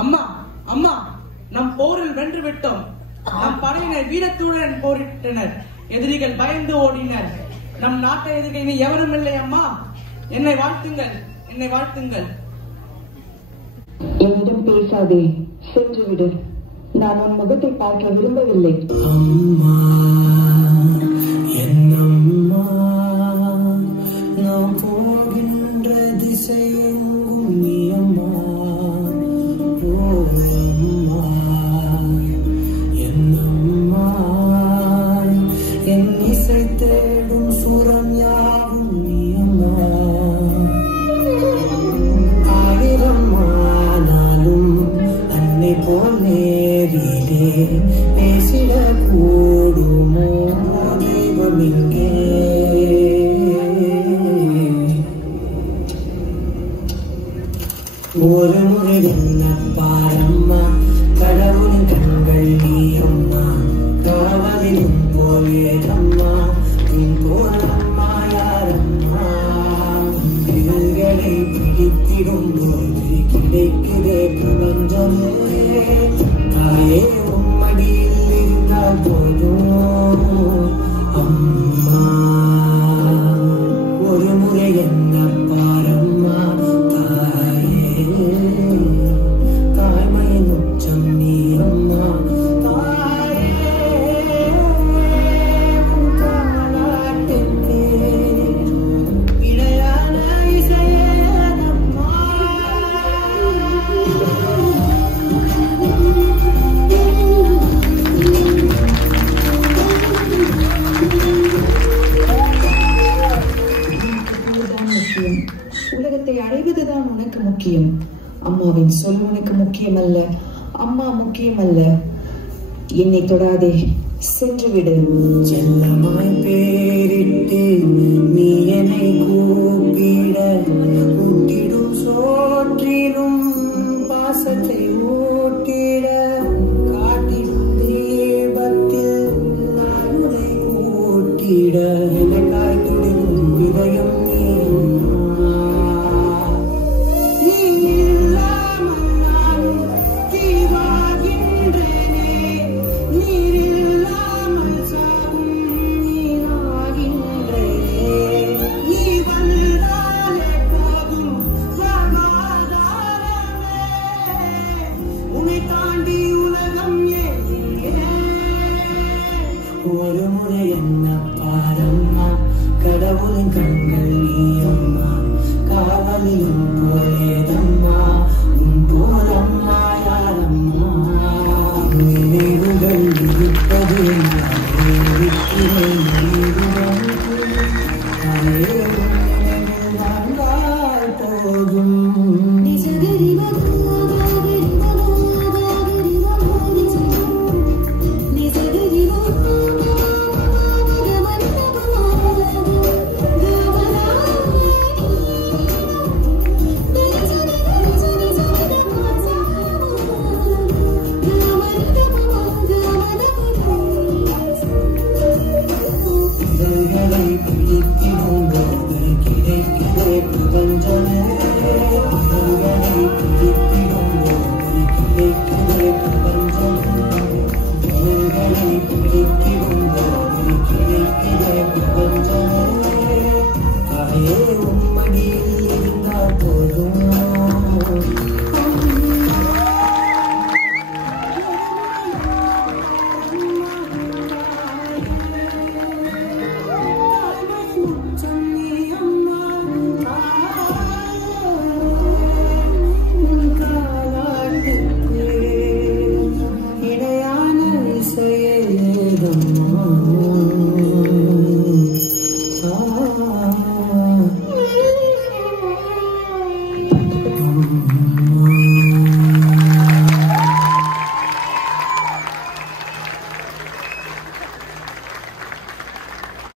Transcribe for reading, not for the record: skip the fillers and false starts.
அம்மா அம்மா நம் போரில் வென்று விட்டோம். நம் படையினர் வீரத்துடன் போரிட்டனர். எதிரிகள் பயந்து ஓடினர். நம் நாட்டை எதிர்க்க இனி எவரும் இல்லை. அம்மா என்னை வாழ்த்துங்கள், என்னை வாழ்த்துங்கள். என்னிடம் பேசாதே, சென்று விடு. நான் உன் முகத்தை பார்க்க விரும்பவில்லை. அம்மா என்னம்மா, நாம் போகின்ற திசையெங்கும் நீ அம்மா. தேடும் சுரம் யாவும் நீயம்மா. ஆயிரம் ஆனாலும் அன்னை போல் நேரிலே பேசிட கூடுமோ தெய்வம் இங்கே. ஒரு முறை என்ன பாரம்மா, கடவுளின் கண்கள் நீயம்மா. காவலிலும் போயேதம்மா, விரல்களை பிடித்திடும் போது கிடைக்குதே பிரபஞ்சமே. தாயே உம்மடியில் இருந்தால் போதும் அம்மா. ஒரு முறை என்ன பாரம்மா தாயே, தாய்மையின் உச்சம் நீ அம்மா. உலகத்தை அடைவதுதான் உனக்கு முக்கியம். அம்மாவின் சொல் உனக்கு முக்கியம் அல்ல. அம்மா முக்கியம் அல்ல. என்னை தொடாதே, சென்று விடு. செல்லமாய் பேரிட்டு நீ என்னை கூப்பிட, கூட்டிடும் சோற்றிலும் பாசத்தை ஊட்டிட, காட்டிடும் தீபத்தில் நாளை கூட்டிட, எனக்காய் துடிக்கும் விதயம் நீ. ஒரு முறை என்ன பாரம்மா, கடவுளின் கண்கள் நீ அம்மா. காவலிலும்